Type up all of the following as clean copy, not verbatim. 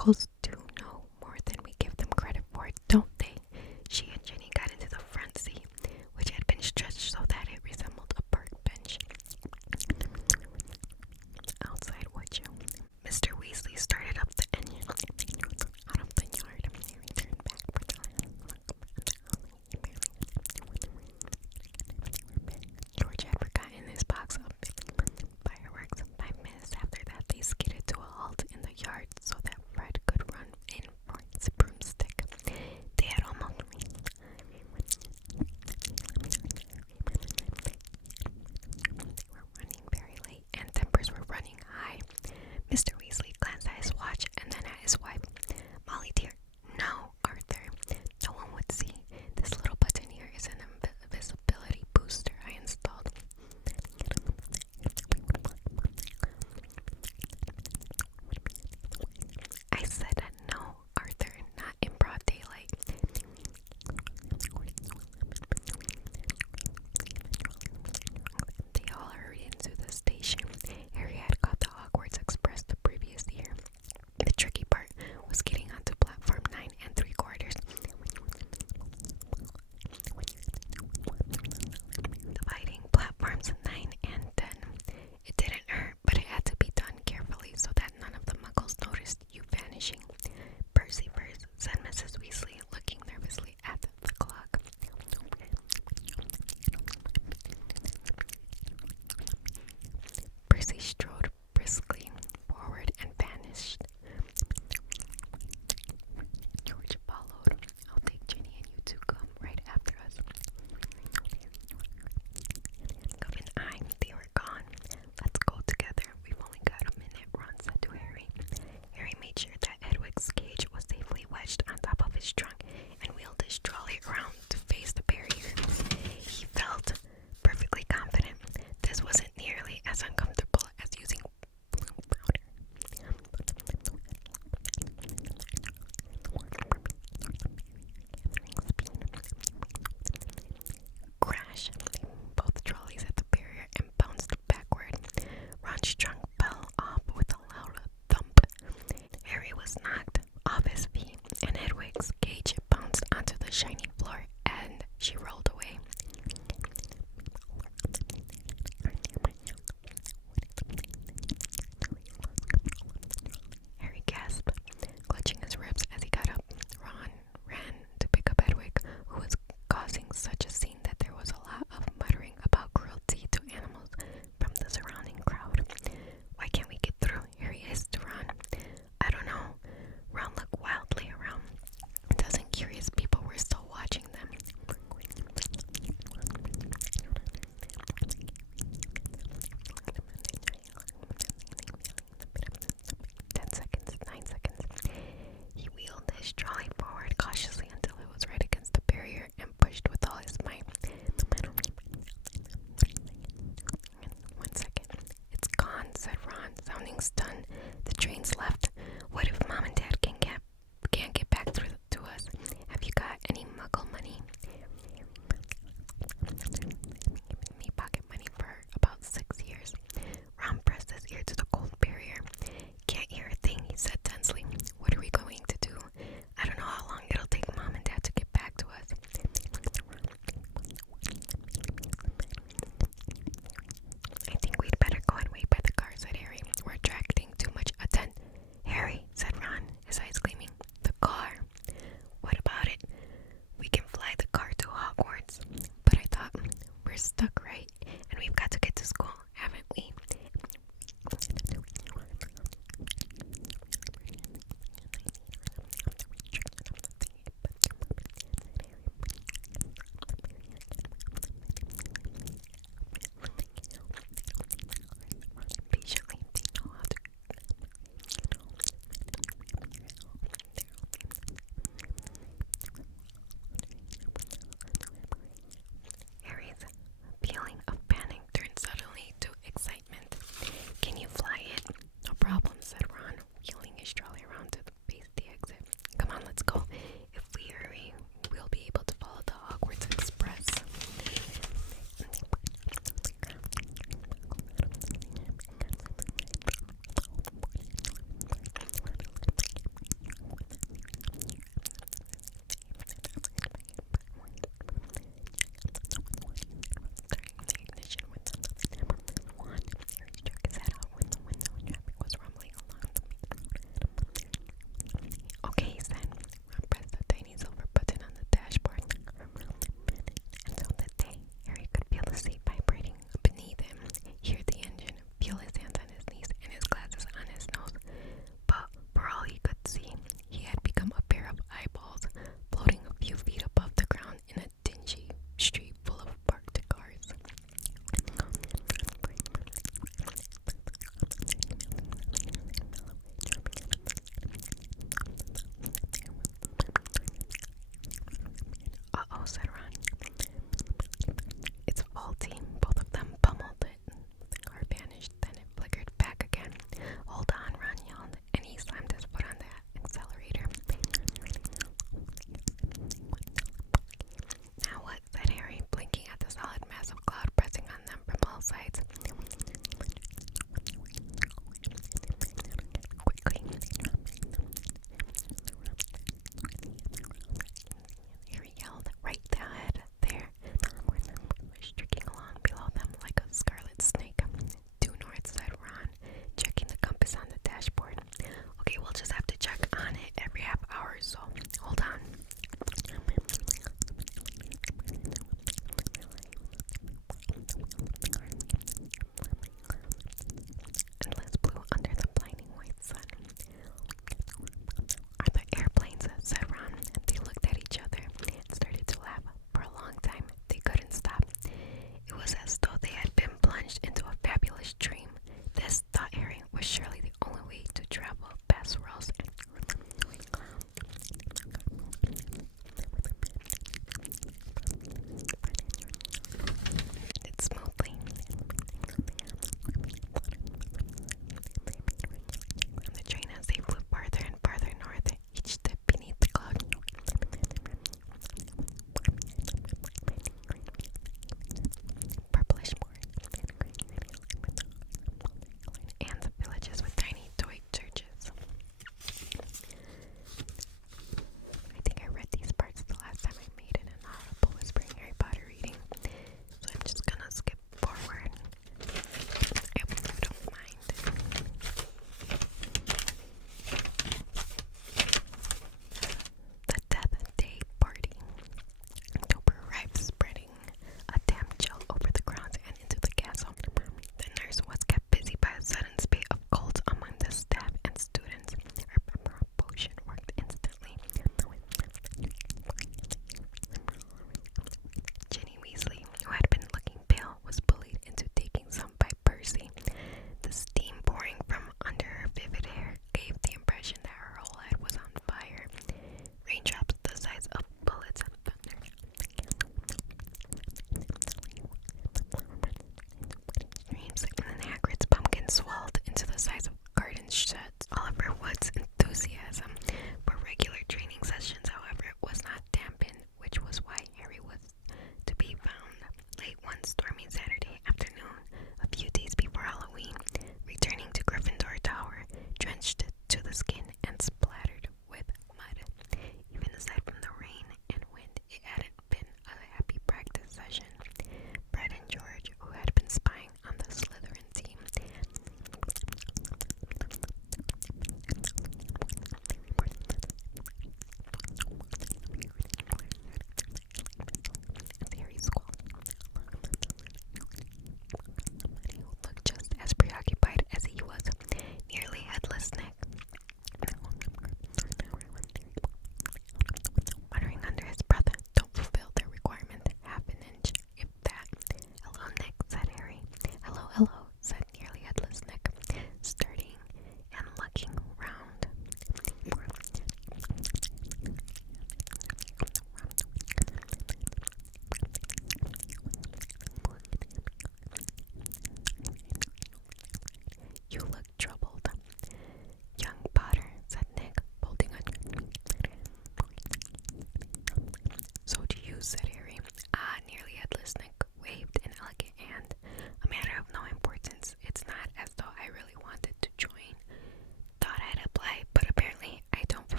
miracles do know more than we give them credit for, don't they? She and Jenny got into the front seat, which had been stretched so that it resembled a park bench. Outside, would you? Mr. Weasley started up the engine out of the yard. He returned back for the George had forgotten his box of fireworks. 5 minutes after that, they skidded to a halt in the yard so that Fred could run.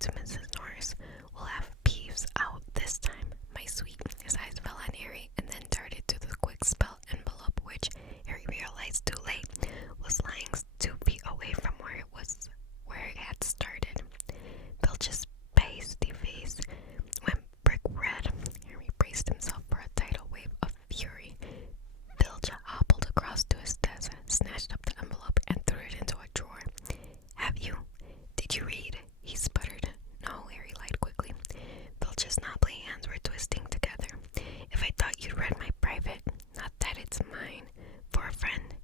to Mrs. Norris. We'll have Peeves out this time, my sweet. His eyes fell on Harry and then darted to the quick spell envelope, which Harry realized too late was lying 2 feet away from where it had started. Filch's pasty face went brick red. Harry braced himself for a tidal wave of fury. Filch hobbled across to his desk, snatched up the envelope, and threw it into a drawer. Have you? Did you read? He sputtered. No, Harry lied quickly. Filch's knobbly hands were twisting together. If I thought you'd read my private, not that it's mine, for a friend,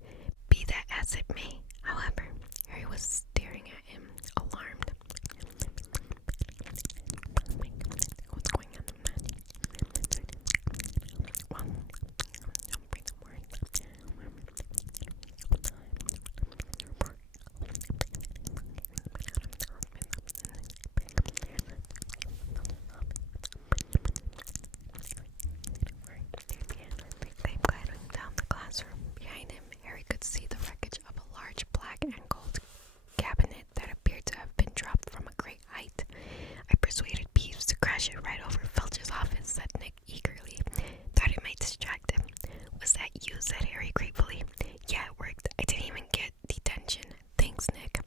be that as it may. However, Harry was staring at him, alarmed. What's going on, man? Well, don't bring the word. They glided down the classroom. Behind him, Harry could see the wreckage of a large black and gold cabinet that appeared to have been dropped from a great height. I persuaded Peeves to crash it right over Filch's office, said Nick eagerly. Thought it might distract him. Was that you? Said Harry gratefully. Yeah, it worked. I didn't even get detention. Thanks, Nick.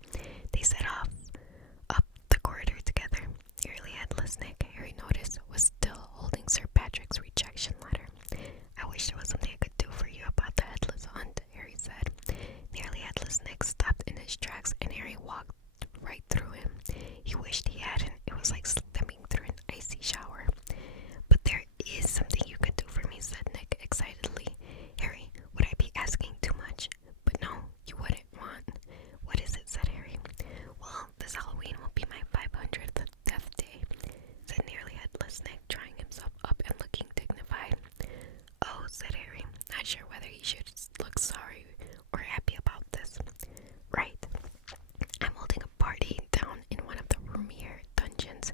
They set off up the corridor together. Nearly headless Nick, Harry noticed, was still holding Sir Patrick's rejection letter. I wish there was something I could do for you about the headless hunt, Harry said. Nearly headless Nick stopped in his tracks and Harry walked right through him. He wished he hadn't. It was like stepping through an icy shower. But there is something you could do for me, said Nick excitedly. Harry, would I be asking too much? But no, you wouldn't want. What is it, said Harry. Well, this Halloween will be my 500th death day, said nearly headless Nick, drawing himself up and looking dignified. Oh, said Harry, not sure whether he should look sorry or happy about this. Right. I'm holding a party down in one of the roomier dungeons.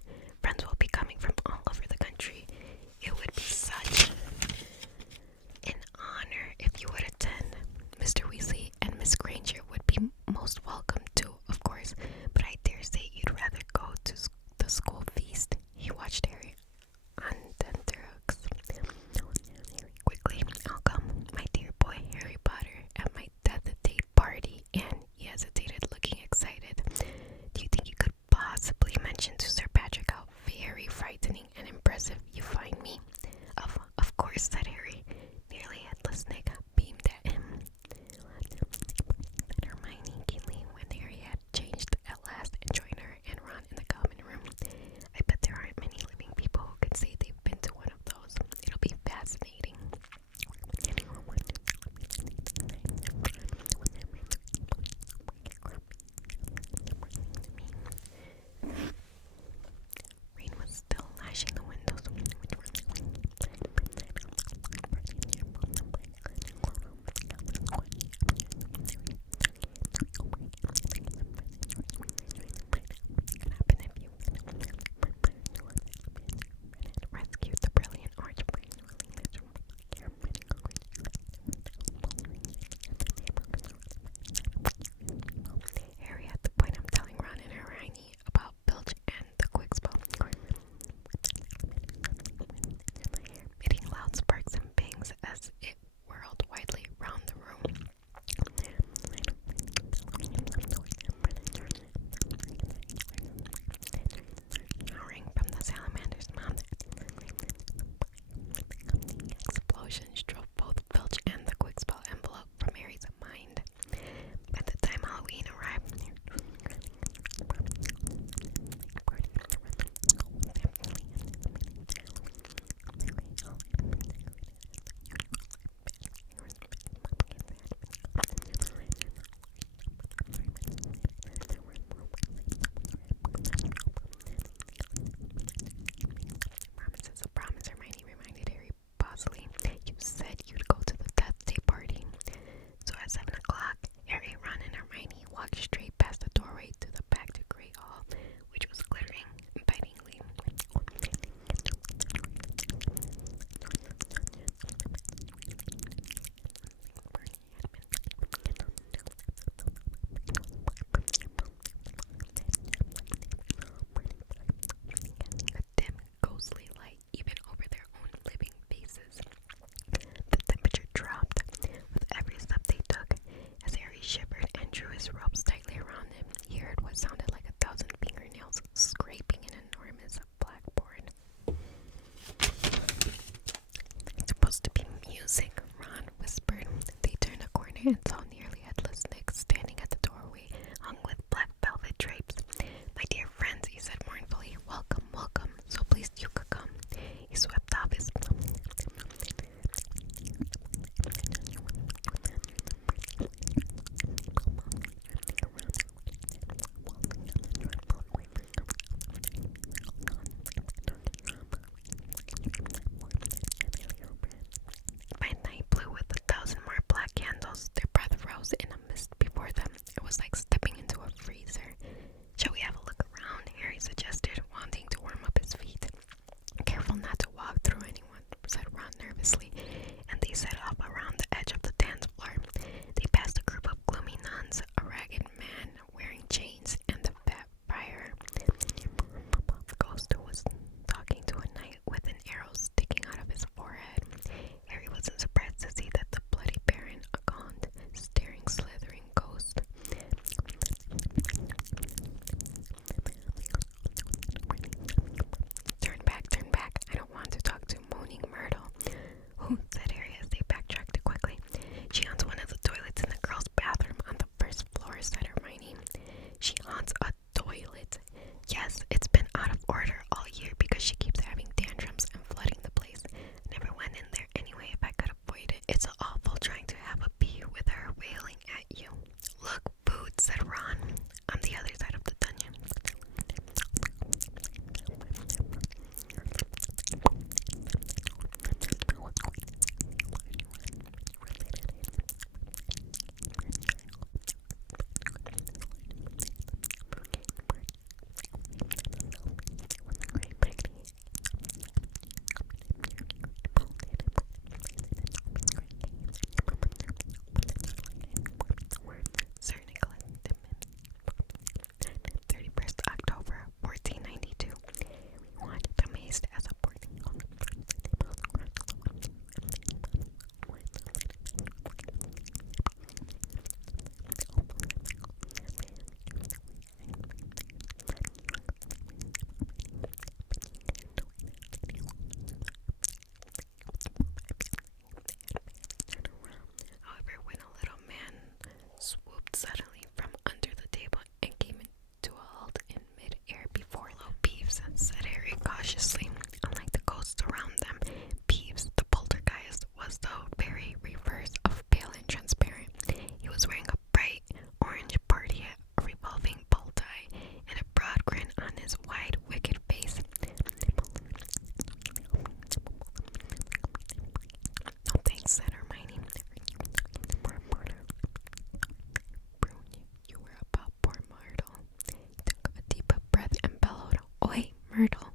Myrtle.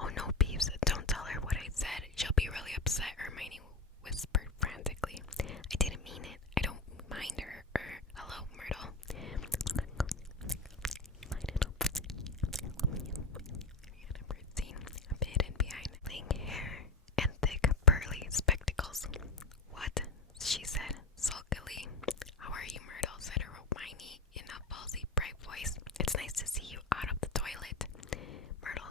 Oh no, Peeves, don't tell her what I said. She'll be really upset, Hermione whispered frantically. I didn't mean it. I don't mind her. Hello, Myrtle. A bit hidden behind thick hair and thick, pearly spectacles. What? She said sulkily. How are you, Myrtle? Said Hermione in a falsy, bright voice. It's nice to see you out of the toilet. Myrtle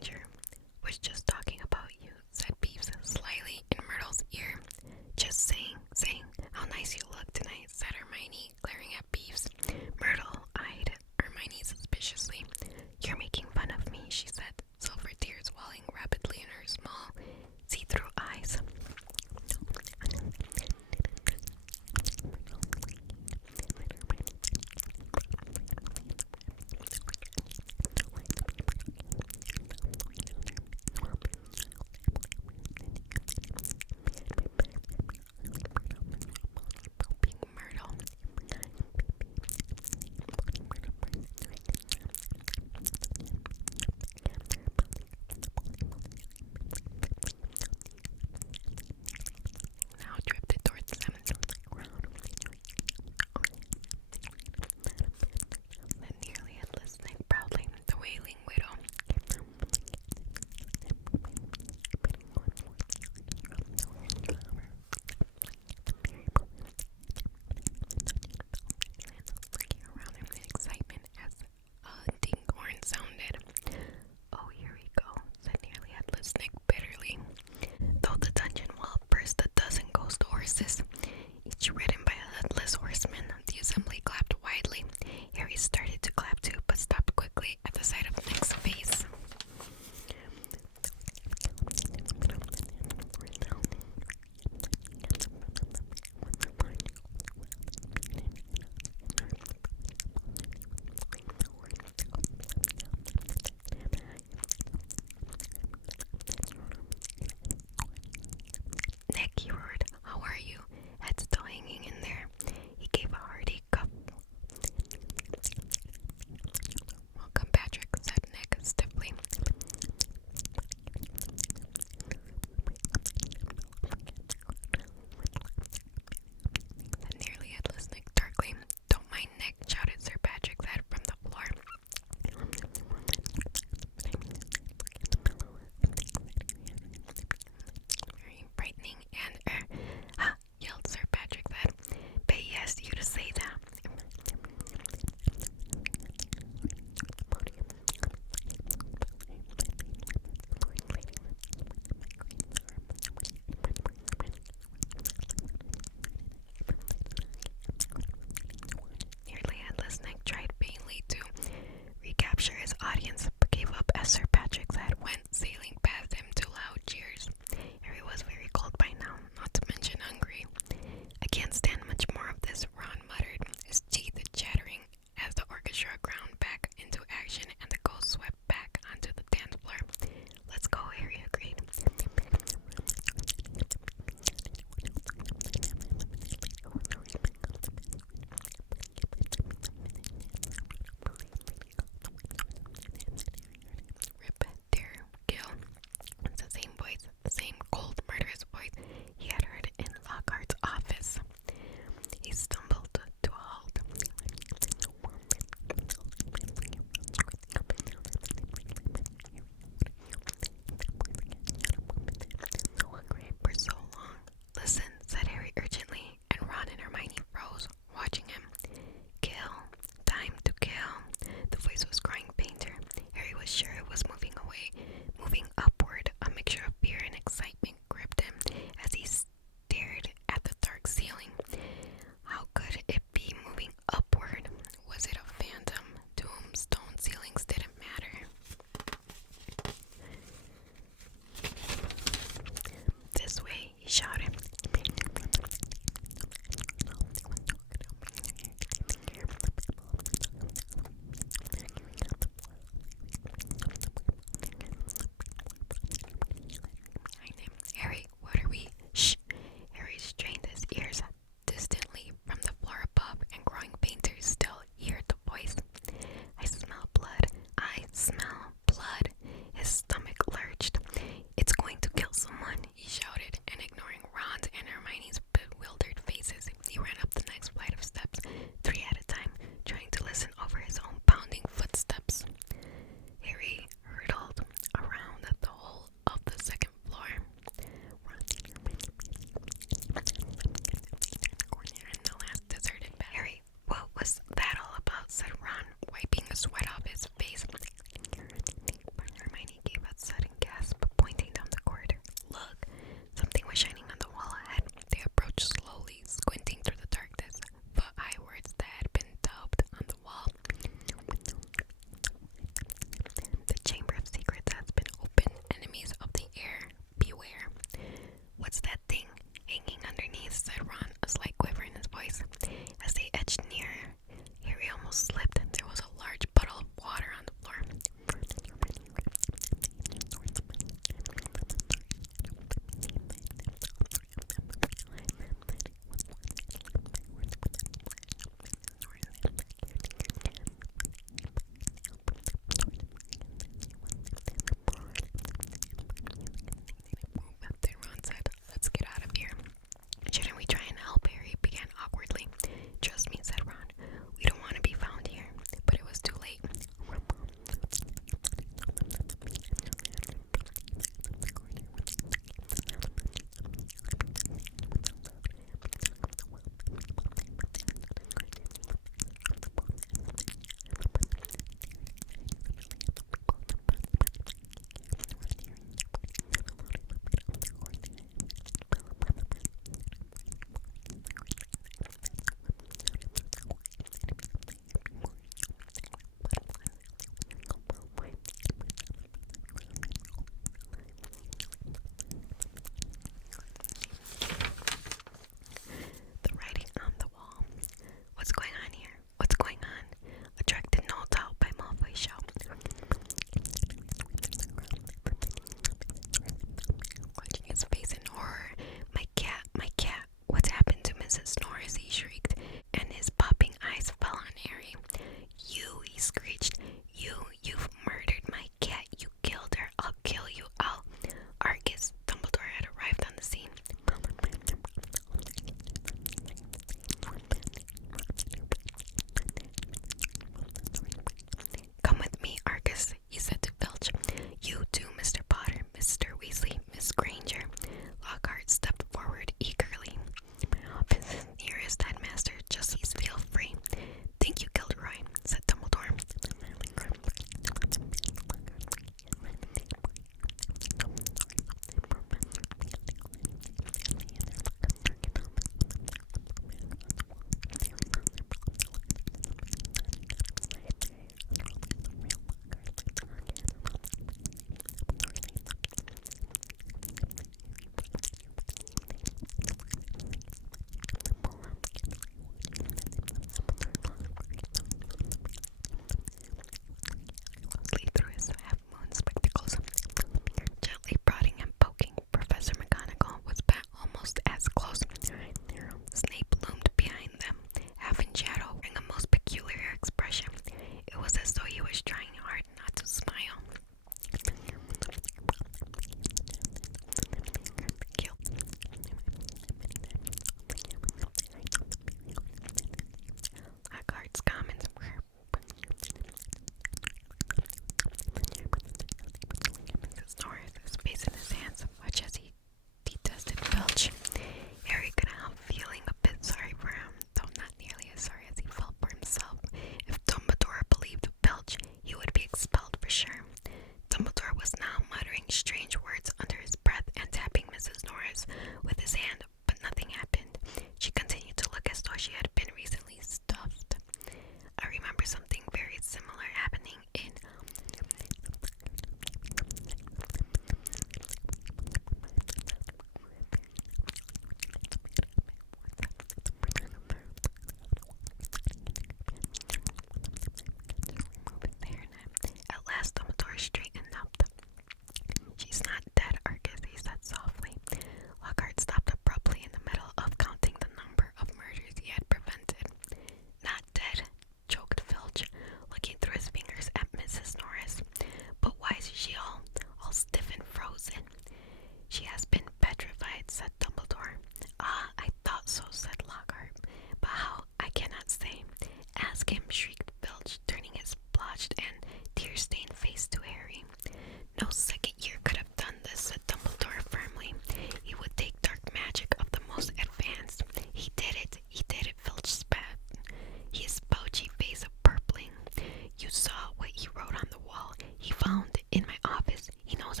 found in my office. He knows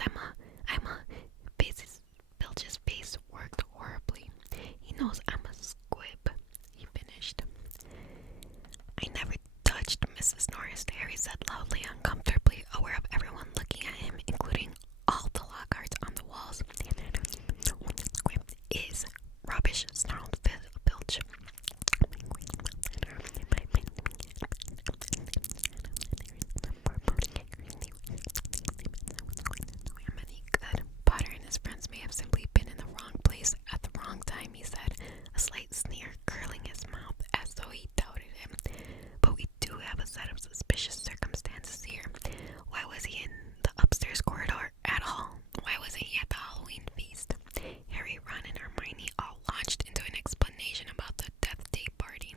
I'm a basis. Filch's face worked horribly. He knows I'm a squib, he finished. I never touched Mrs. Norris, Harry said loudly, uncomfortably aware of everyone looking at him, including all the Lockharts on the walls. Is rubbish, snarled Filch. Good. Potter and his friends may have simply been in the wrong place at the wrong time, he said, a slight sneer curling his mouth as though he doubted him. But we do have a set of suspicious circumstances here. Why was he in the upstairs corridor at all? Why wasn't he at the Halloween feast? Harry, Ron, and Hermione all launched into an explanation about the Death Day party.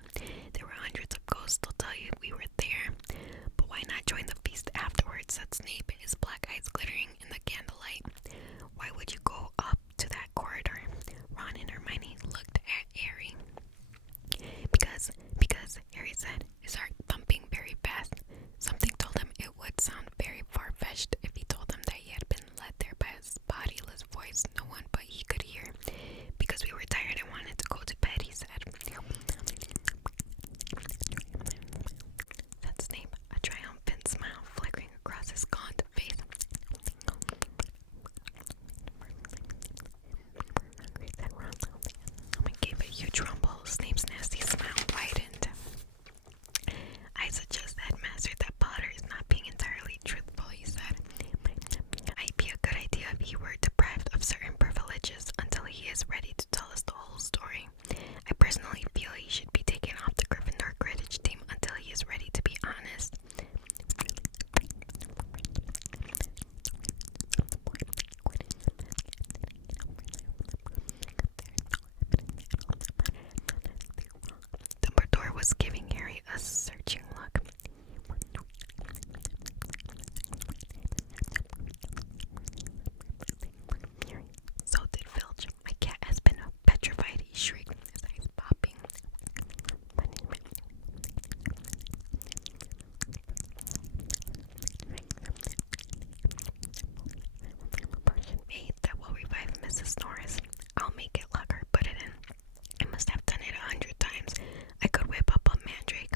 There were hundreds of ghosts, they'll tell you we were there. But why not join the feast afterwards, said Snape, his black eyes glittering in the candlelight. Why would you go up to that corridor? Ron and Hermione looked at Harry. Because, Harry said, his heart thumping very fast. Something told him it would sound very far-fetched if he told them that he had been led there by his bodiless voice no one but he could hear. Because we were tired and wanted to go to bed, he said. Said Snape, a triumphant smile flickering across his gaunt face. Someone gave a huge rumble. Snape's nasty smile widened. I suggest, Headmaster, that Potter is not being entirely truthful, he said. I'd be a good idea if he were deprived of certain privileges until he is ready to tell us the whole story. I personally feel he should be taken off the Gryffindor Quidditch team until he is ready to be honest. Dumbledore was giving Harry a searching look. So did Filch. My cat has been petrified, he shrieked, his eyes popping. Potion made that will revive Mrs. Norris. I'll make it, Lockhart put it in. I must have done it 100 times. I could whip up a mandrake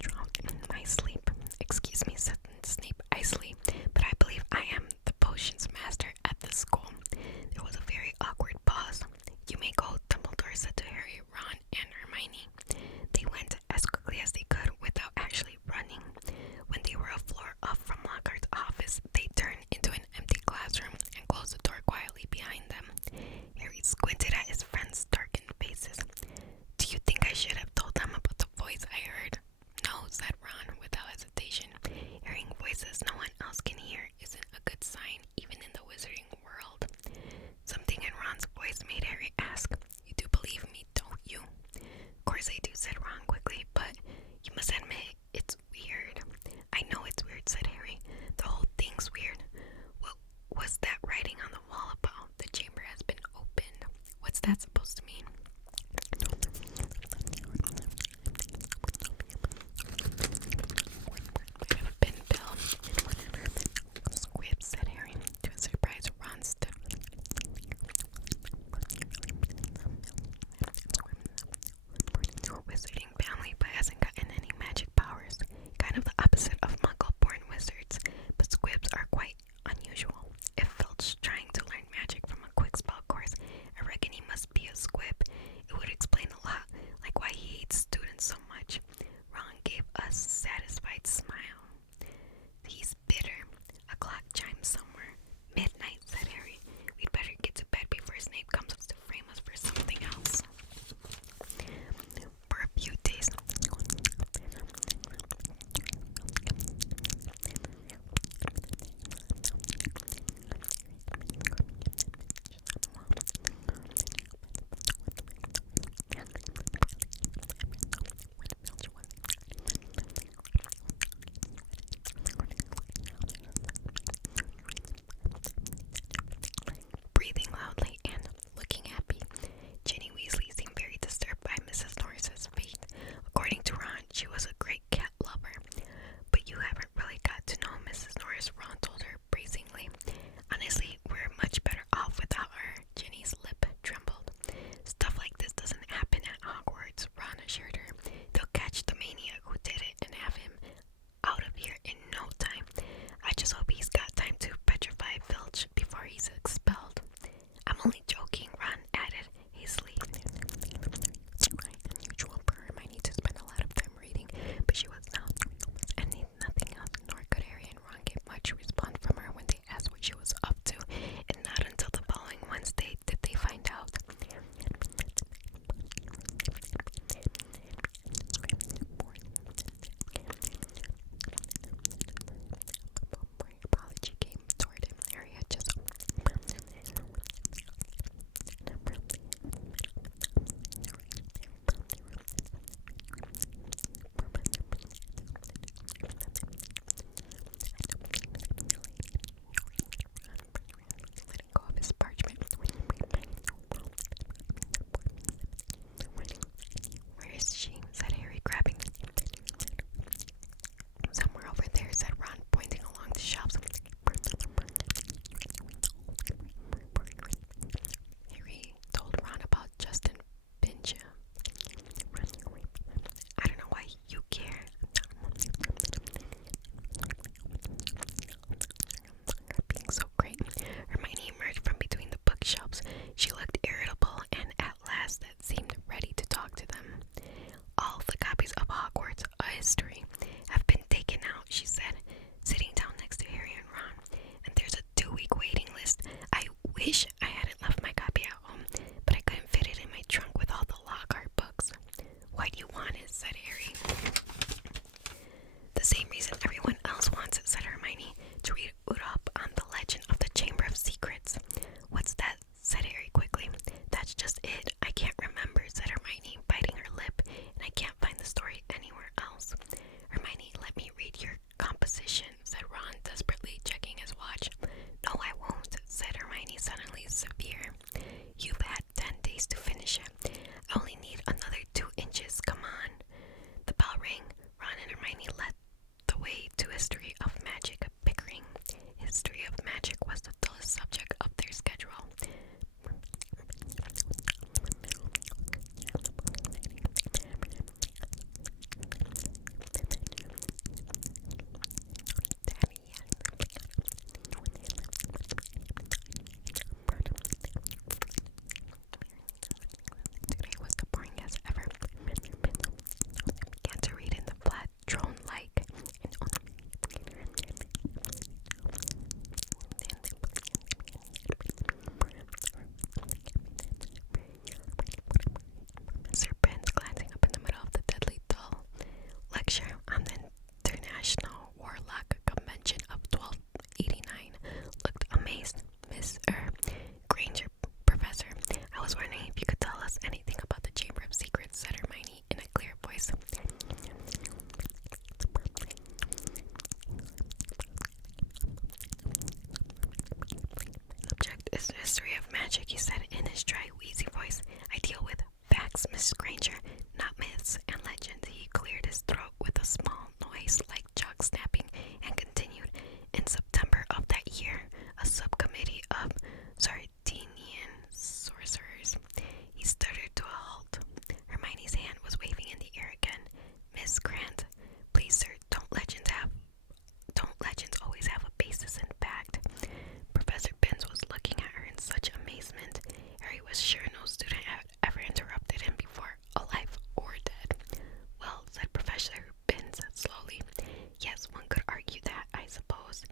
drunk in my sleep. Excuse me, said Snape icily, but I believe I am the potions master at this school. There was a very awkward pause. You may go, Dumbledore said to Harry, Ron, and Hermione. They went as quickly as they could without actually running. When they were a floor up from Lockhart's office, they turned into an empty classroom and closed the door quietly behind them. Harry squinted at his friends' darkened faces. Do you think I should have told them about the voice I heard? No, said Ron without hesitation. Hearing voices no one else can hear isn't a good sign, even in the wizarding world. Something in Ron's voice made Harry ask, You do believe me, his dry, wheezy voice. I deal with facts, Miss Granger, not myths and legends. He cleared his throat with a small noise like chalk snapping and continued. In September of that year, a subcommittee of Sardinian sorcerers. He stuttered to a halt. Hermione's hand was waving in the air again. Miss Grant, please, sir, don't legends always have a basis in fact? Professor Binns was looking at her in such amazement. Harry was sure no student had ever interrupted him before, alive or dead. Well, said Professor Binns slowly, yes, one could argue that, I suppose.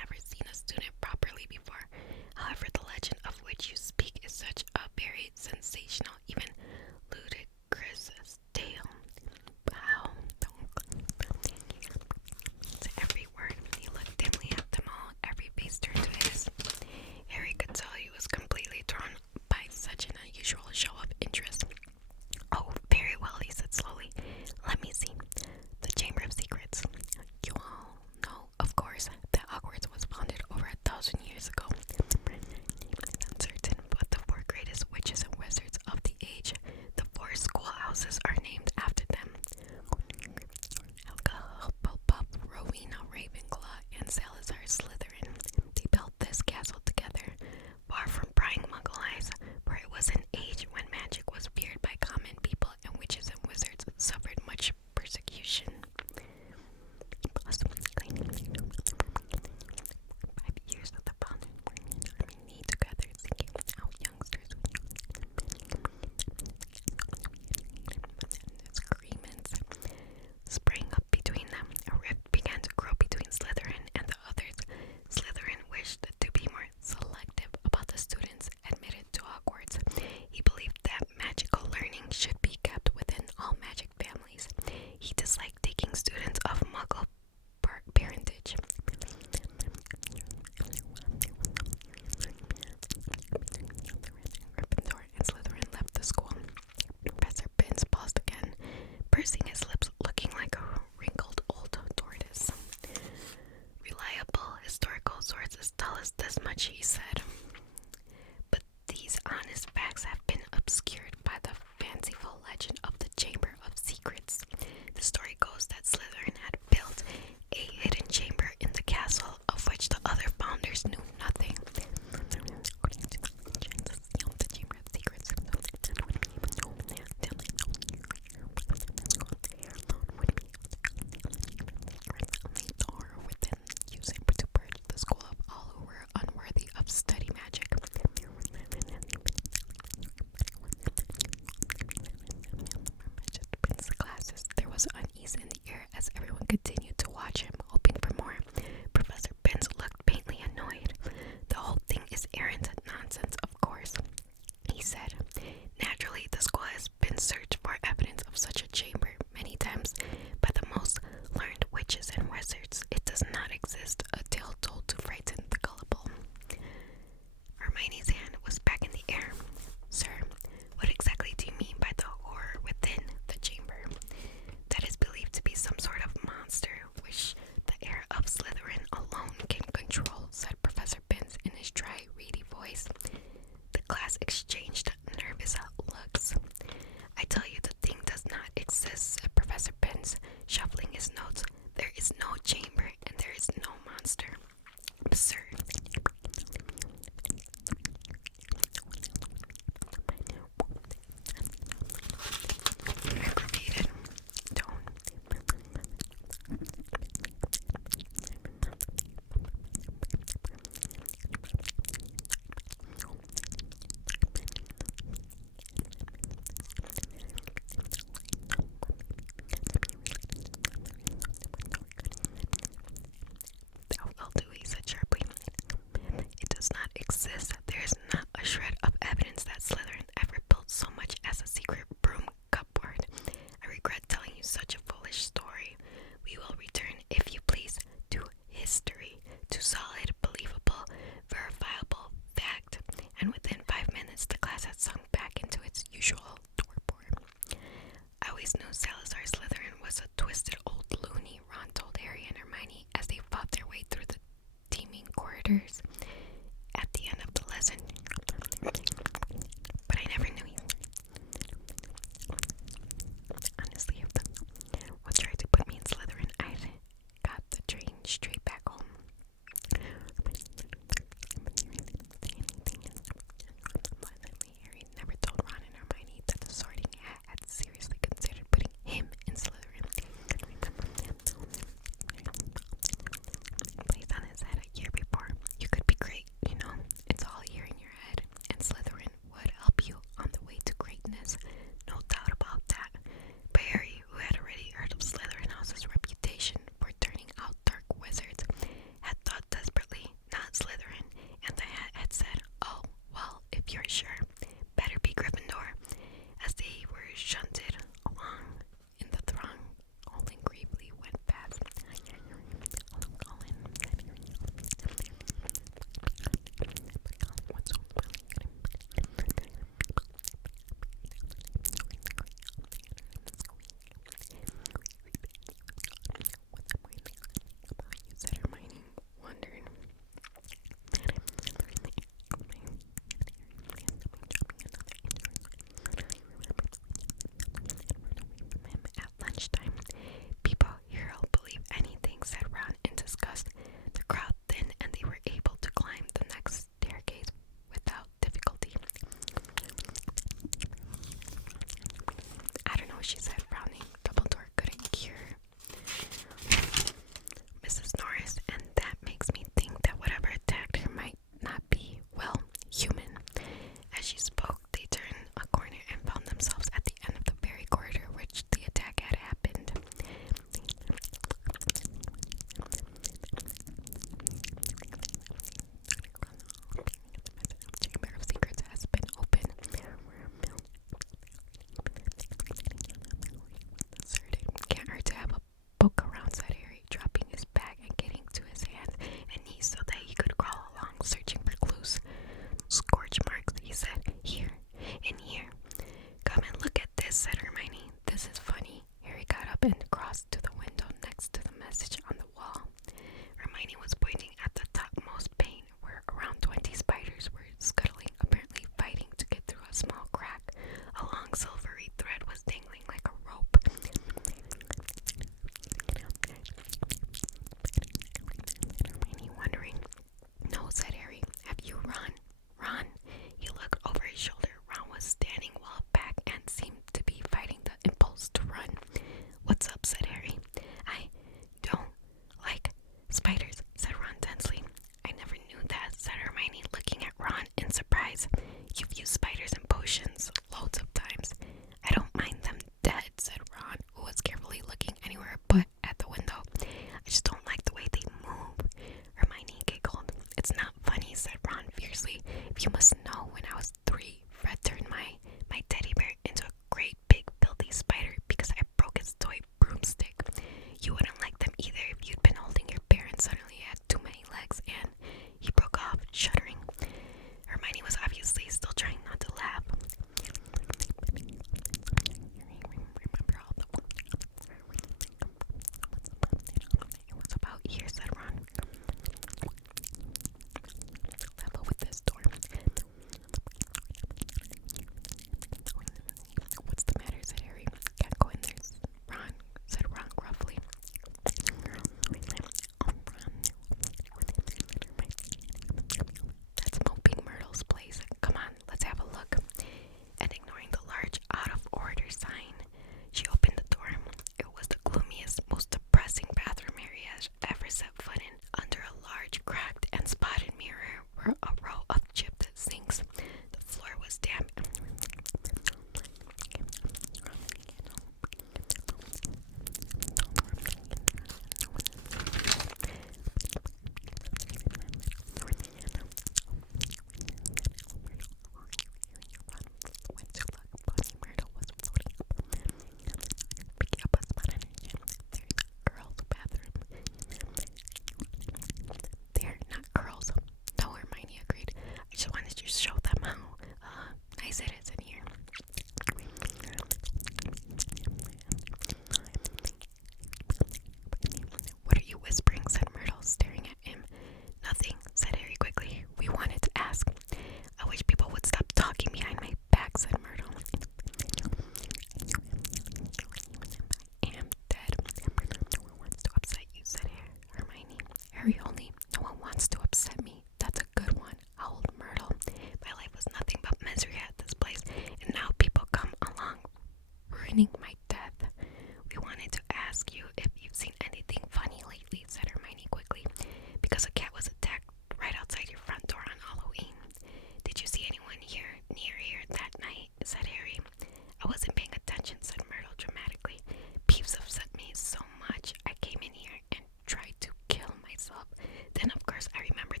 myself. Then of course I remembered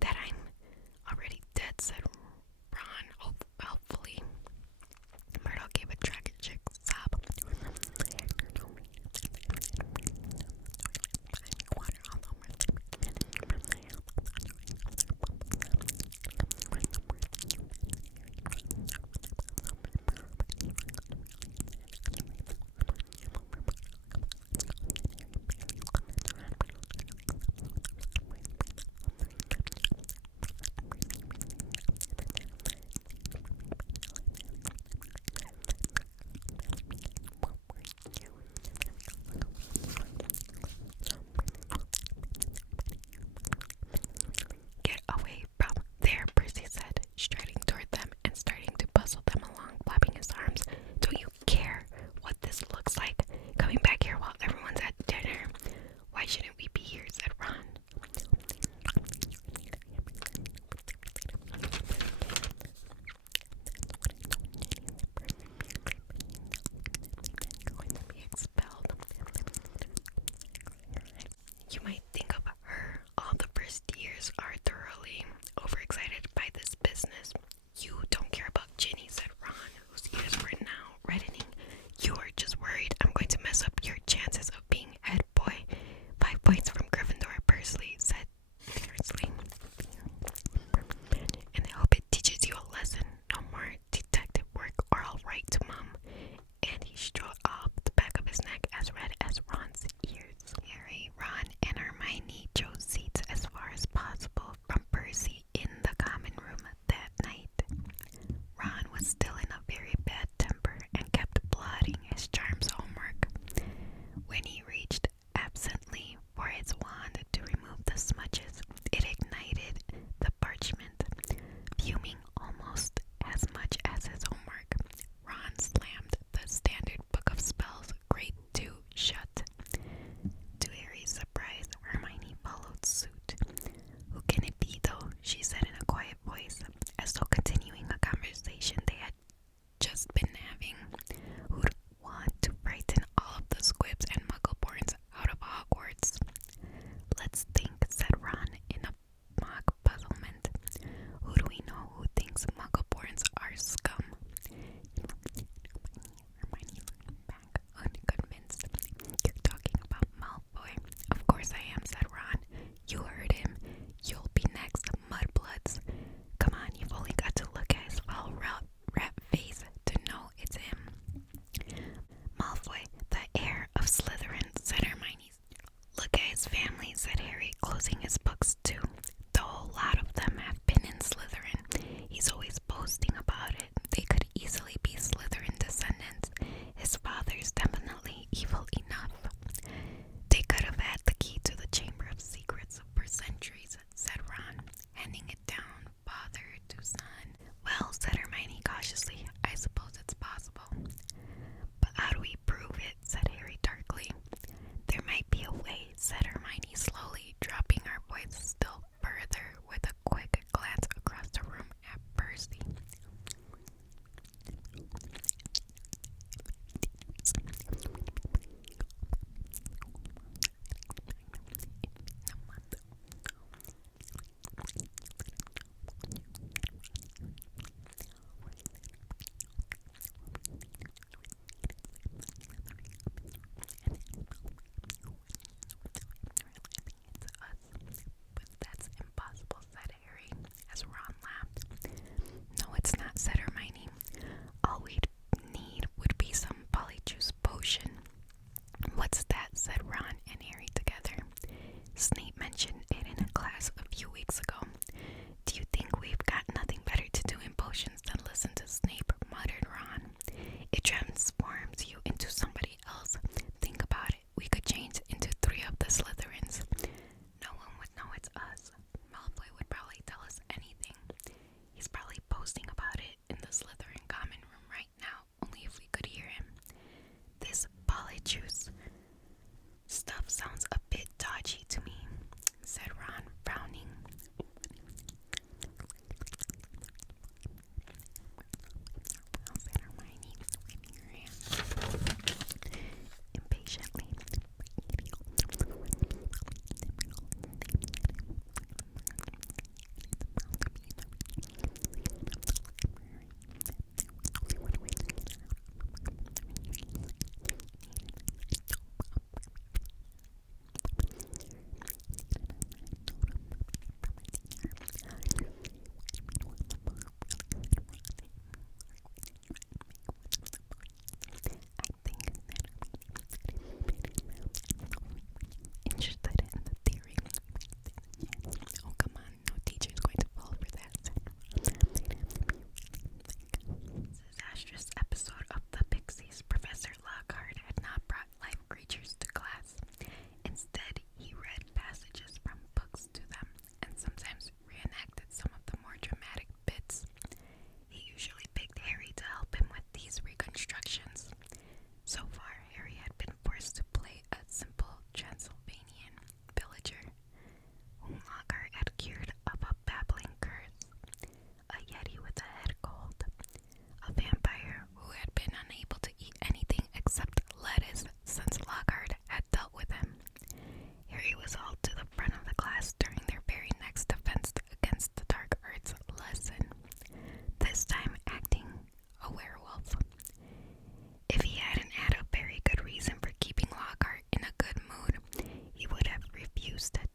that I'm already dead, said Ron, hopefully. Murdoch gave a tragic sob. Get away from there, Percy said, striding toward them and starting to bustle them along, flapping his arms. Don't you care what this looks like? Coming back here while everyone's at dinner? Why shouldn't we be here? Said Ron. Going to be expelled. You might think of her. All the first years are thoroughly overexcited by this business. You don't care about Ginny, said Ron, whose ears were now reddening. You are just worried I'm going to mess up your chances of being head boy. 5 points from Gryffindor, Percy said fiercely. And I hope it teaches you a lesson. No more detective work or I'll write to Mom. And he strode off, the back of his neck as red as Ron's ears. Harry, Ron, and Hermione chose seats as far as possible from Percy in the common room that night. Ron was still in a very bad temper and kept blotting his charms homework. When he reached absently for his Houston.